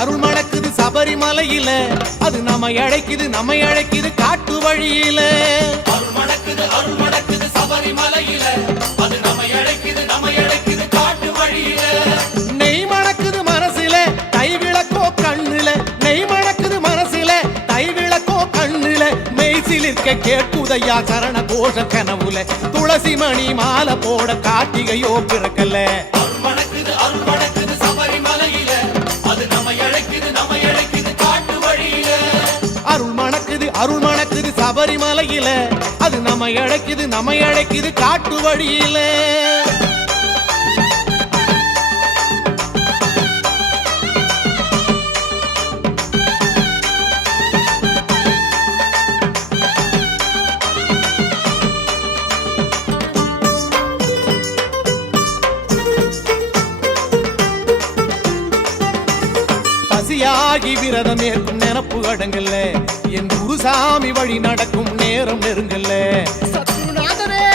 அருள் மணக்குது சபரிமலையில, அது நம்ம அழைக்குது காட்டு வழியில. அருள் மணக்குது சபரிமலையில, அது நம்ம அழைக்குது காட்டு வழியில. நெய் மணக்குது மனசுல கைவிளக்கோ கண்ணுல, நெய் மணக்குது மனசுல கைவிளக்கோ கண்ணுல, மெய்சிலிருக்க கேட்குதையா சரண கோஷ கனவுல, துளசி மணி மாலை போட கார்த்திகையோ பிறக்கல. அருள் மணக்குது சபரிமலையில, அது நம்ம அழைக்குது காட்டு வழியில. அருள் மணக்குது சபரிமலையில, அது நம்ம அழைக்குது காட்டு வழியில. பசியாகி விரதம் ஏற்கும் நினப்பு அடங்கல்ல, என் குருசாமி வழி நடக்கும் நேரம் நெருங்கல்ல. சத்குருநாதரே,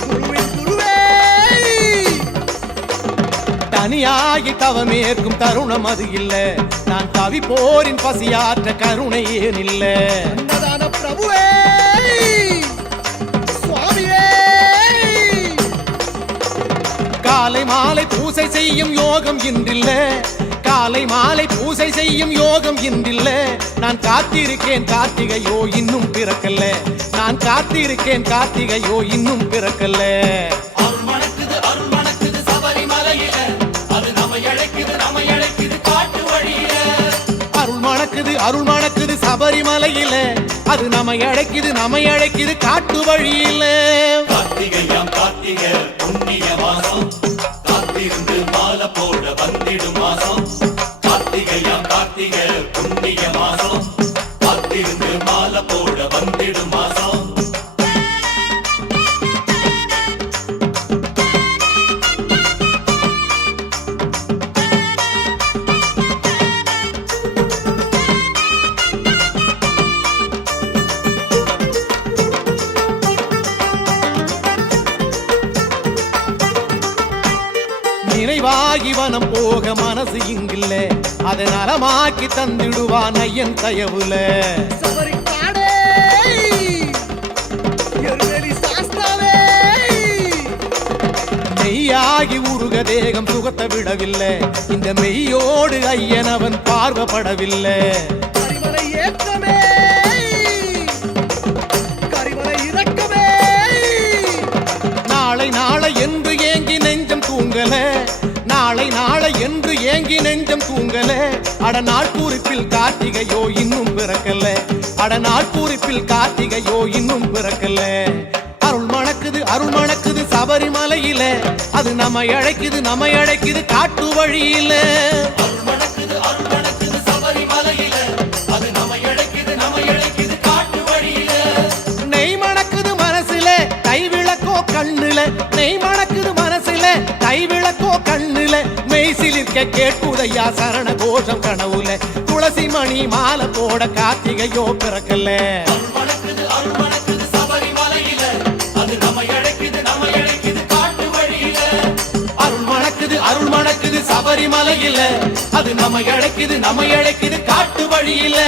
குருவே, தனியாகி தவமேற்கும் தருணம் அது இல்ல, நான் தவி போரின் பசியாற்ற கருணை ஏன் இல்ல. அன்னதான பிரபுவே, சுவாமியே, காலை மாலை பூசை செய்யும் யோகம் இன்றில்ல, காலை மாலை பூசை செய்யும் யோகம் இன்றில்ல, நான் காத்திருக்கேன் கார்த்திகையோ இன்னும் பிறக்கல்ல, நான் காத்திருக்கேன் கார்த்திகையோ இன்னும் பிறக்கல்ல. அருள் மணக்குது சபரிமலையில, அது நம்ம அழைக்குது காட்டு வழியில. அருள் மணக்குது சபரிமலையில, அது நம்ம அழைக்குது காட்டு வழியில. கார்த்திகையாம் கார்த்திகை புண்ணிய மாசம், காத்திருந்து மாலை போட வந்திடும் மாசம். கார்த்திகையாம் கார்த்திகை புண்ணிய மாசம், காத்திருந்து மாலை போட வந்திடும் மாசம். நினைவாகி வனம் போக மனசு இங்கில்ல, அதை நலமாக்கி தந்திடுவான் ஐயன் தயவுல. சபரிக்காடே, எருமெலி சாஸ்தாவே, மெய்யாகி உருக தேகம் சுகத்தை விடவில்லை, இந்த மெய்யோடு ஐயன் அவன் பார்வப்படவில்லை. கரிமலை ஏற்றமே, கரிமலை இறக்கமே, நாளை நாளை என்று ஏங்கி நெஞ்சம் தூங்கல, நாளை என்று ஏங்கி நெஞ்சம் தூங்கல, அட நாட்பூரிப்பில் கார்த்திகையோ இன்னும் பிறக்கல, அட நாட்பூரிப்பில் கார்த்திகையோ இன்னும் பிறக்கல. அருள் மணக்குது சபரிமலையில, அது நம்ம அழைக்குது காட்டு வழியில. அருள் மணக்குது சபரிமலையில, அது நம்ம அழைக்குது காட்டு வழியில. நெய் மணக்குது மனசுல கைவிளக்கோ கண்ணுல, நெய் மணக்குது மனசுல கைவிளக்கோ கண்ணுல, மெய்சிலிருக்க கேட்குதையா சரண கோஷம் கனவுல, துளசி மணி மாலை போட கார்த்திகையோ பிறக்கல. அருள் மணக்குது சபரிமலையில, அது நம்ம அழைக்குது காட்டு வழியில. அருள் மணக்குது சபரிமலையில, அது நம்ம அழைக்குது காட்டு வழியில.